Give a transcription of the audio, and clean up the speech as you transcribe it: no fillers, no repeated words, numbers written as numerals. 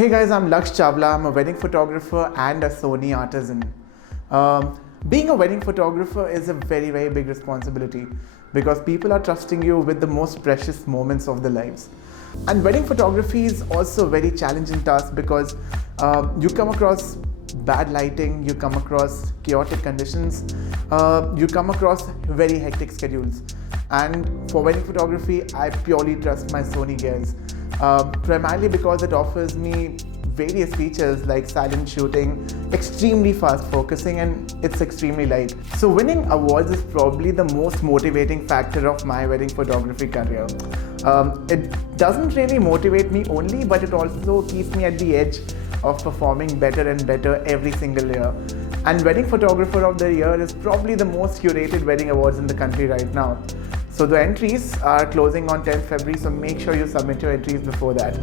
Hey guys, I'm Chawla. I'm a wedding photographer and a Sony artisan. Being a wedding photographer is a very, very big responsibility because people are trusting you with the most precious moments of their lives. And wedding photography is also a very challenging task because you come across bad lighting, you come across chaotic conditions, you come across very hectic schedules. And for wedding photography, I purely trust my Sony gears. Primarily because it offers me various features like silent shooting, extremely fast focusing, and it's extremely light. So winning awards is probably the most motivating factor of my wedding photography career. It doesn't really motivate me only, but it also keeps me at the edge of performing better and better every single year. And Wedding Photographer of the Year is probably the most curated wedding awards in the country right now. So the entries are closing on 10th February, so make sure you submit your entries before that.